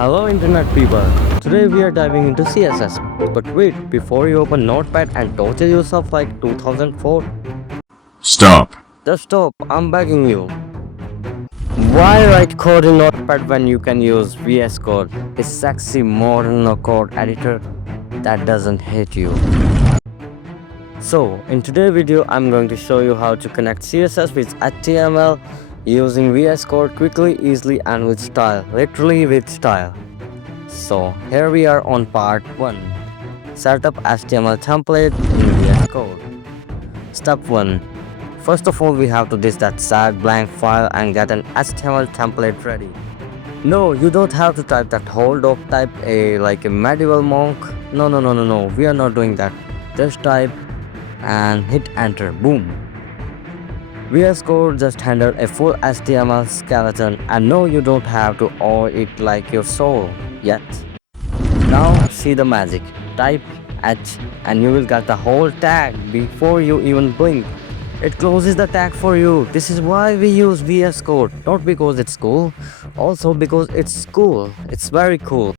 Hello internet people, today we are diving into CSS. But wait, before you open Notepad and torture yourself like 2004, Stop. just stop, I'm begging you. Why write code in Notepad when you can use VS Code, a sexy modern no-code editor that doesn't hate you? So, in today's video, I'm going to show you how to connect CSS with HTML using VS Code quickly, easily and with style, literally with style. So here we are on part 1. Set up HTML template in VS Code. Step 1. First of all, we have to disk that sad blank file and get an HTML template ready. No, you don't have to type that whole doc type like a medieval monk. No, we are not doing that. Just type and hit enter, boom. VS Code just handled a full HTML skeleton, and no, you don't have to owe it like your soul yet. Now see the magic. Type H and you will get the whole tag before you even blink. It closes the tag for you. This is why we use VS Code. Not because it's cool, also because it's cool. It's very cool.